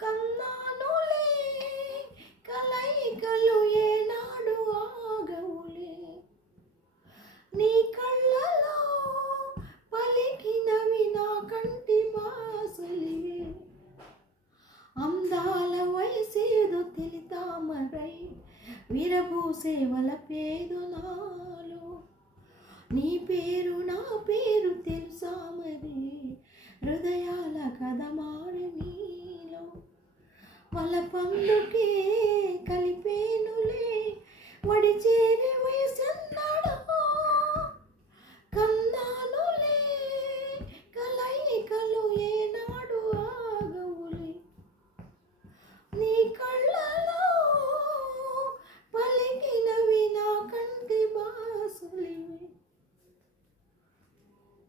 కన్నానులే కలయికలు ఏనాడు ఆగవులే, నీ కళ్ళలో పలికినవి నా కంటి బాసలివే. అందాల వయసేదో తెలితామరై విరబూసే వలపేదో నాలో, నీ పేరు నా పేరు తెలుసా మరి, హృదయాల కథ మారే నీలో. వలపందుకే కలిపేనులే వడి చేరే వయసన్నాడో, కన్నానులే కలయికలు ఏనాడు ఆగవులే, నీ కళ్ళలో పలికినవి నా కంటి బాసులివే.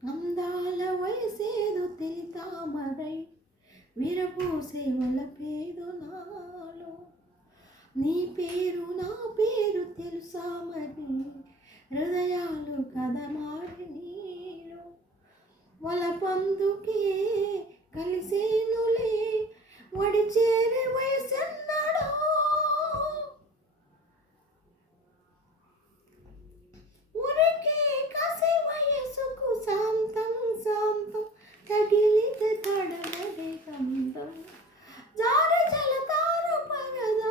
అందాల వయసేదో తెలితామరై విరబూసే వలపేదో నాలో, నీ పేరు నా పేరు తెలుసా మరి, హృదయాలు కథమాడి నీలో. వలపందుకే కలిసేనులే వడి చేరే వయసన్నాడో, ఉరికే కసి వయసుకు శాంతం శాంతం తగిలితే తడగదే గంధం. జారి జలతార పరద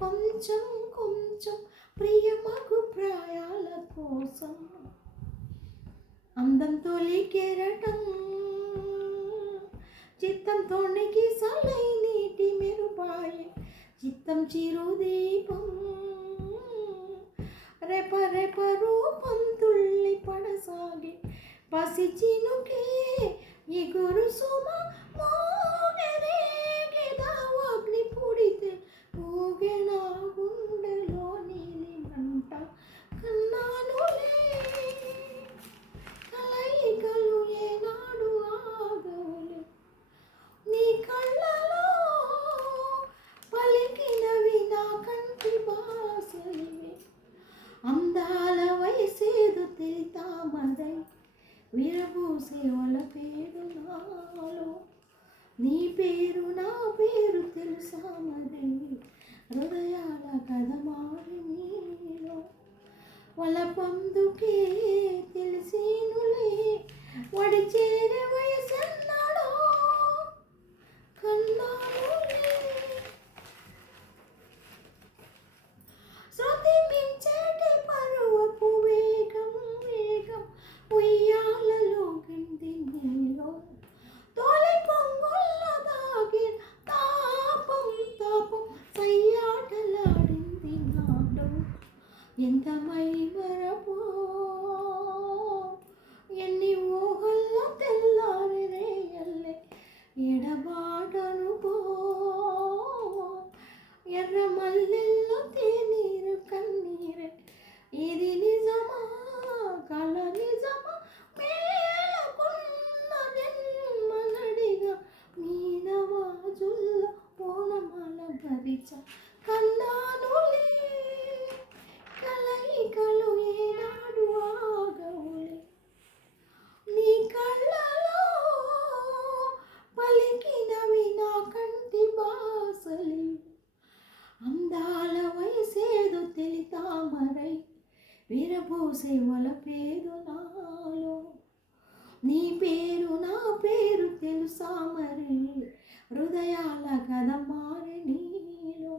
కొంచెం కొంచెం ప్రియమగు ప్రాయాల కోసం, అందంతో కెరటం చిత్తంతో సలై నీటి మెరుపాయే, చిత్తం చిరుదీపం రెప రెప రూపం తుళ్ళి పడసాగే, పసి చినుకే ఎగురు సుమ మోగరేగెదావాగ్ని పుడితే ఊగే నా గుండెలో నీలి మంట. కన్నానులే కలయికలు ఏనాడు ఆగవులే, నీ కళ్ళలో పలికినవి నా కంటి బాసలివే. అందాల వయసేదో తెలితామరై విరబూసే వలపేదో నాలో, నీ పేరు నా పేరు తెలుసా మరి, హృదయాల కథ మారి నీలో. వలపందుకే తెలిసేనులే వడి చేరే వయసన్నాడో, కన్నానులే శృతి మించేటి పరువపు వేగం వేగం ఉయ్యాలలో గింది నీలో, తోలి పొంగుల్లో దాగిన తాపం తాపం సయ్యాటలాడింది నాలో. ఎంత మైమరపో ఎన్ని ఊహల్లో తెల్లారి రేయల్లే ఎడబాటను పో, ఎర్ర మల్లెల్లో తేనీరు కన్నీరే, ఇది నిజమా కల నిజమా మేలుకున్న జన్మనడిగా మీనవాజుల్లో ఓనమాల భరిచ. కన్నానులే కలయికలు ఏనాడు ఆగవులే, నీ కళ్ళలో పలికినవి నా కంటి బాసలి. అందాల వయసేదో తెలితామరై విరబూసే వలపేదో నాలో, నీ పేరు నా పేరు తెలుసా మరి, హృదయాల కథ మారే నీలో.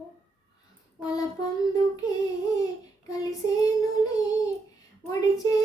వలపందుకే కలిసేనులే వడి చే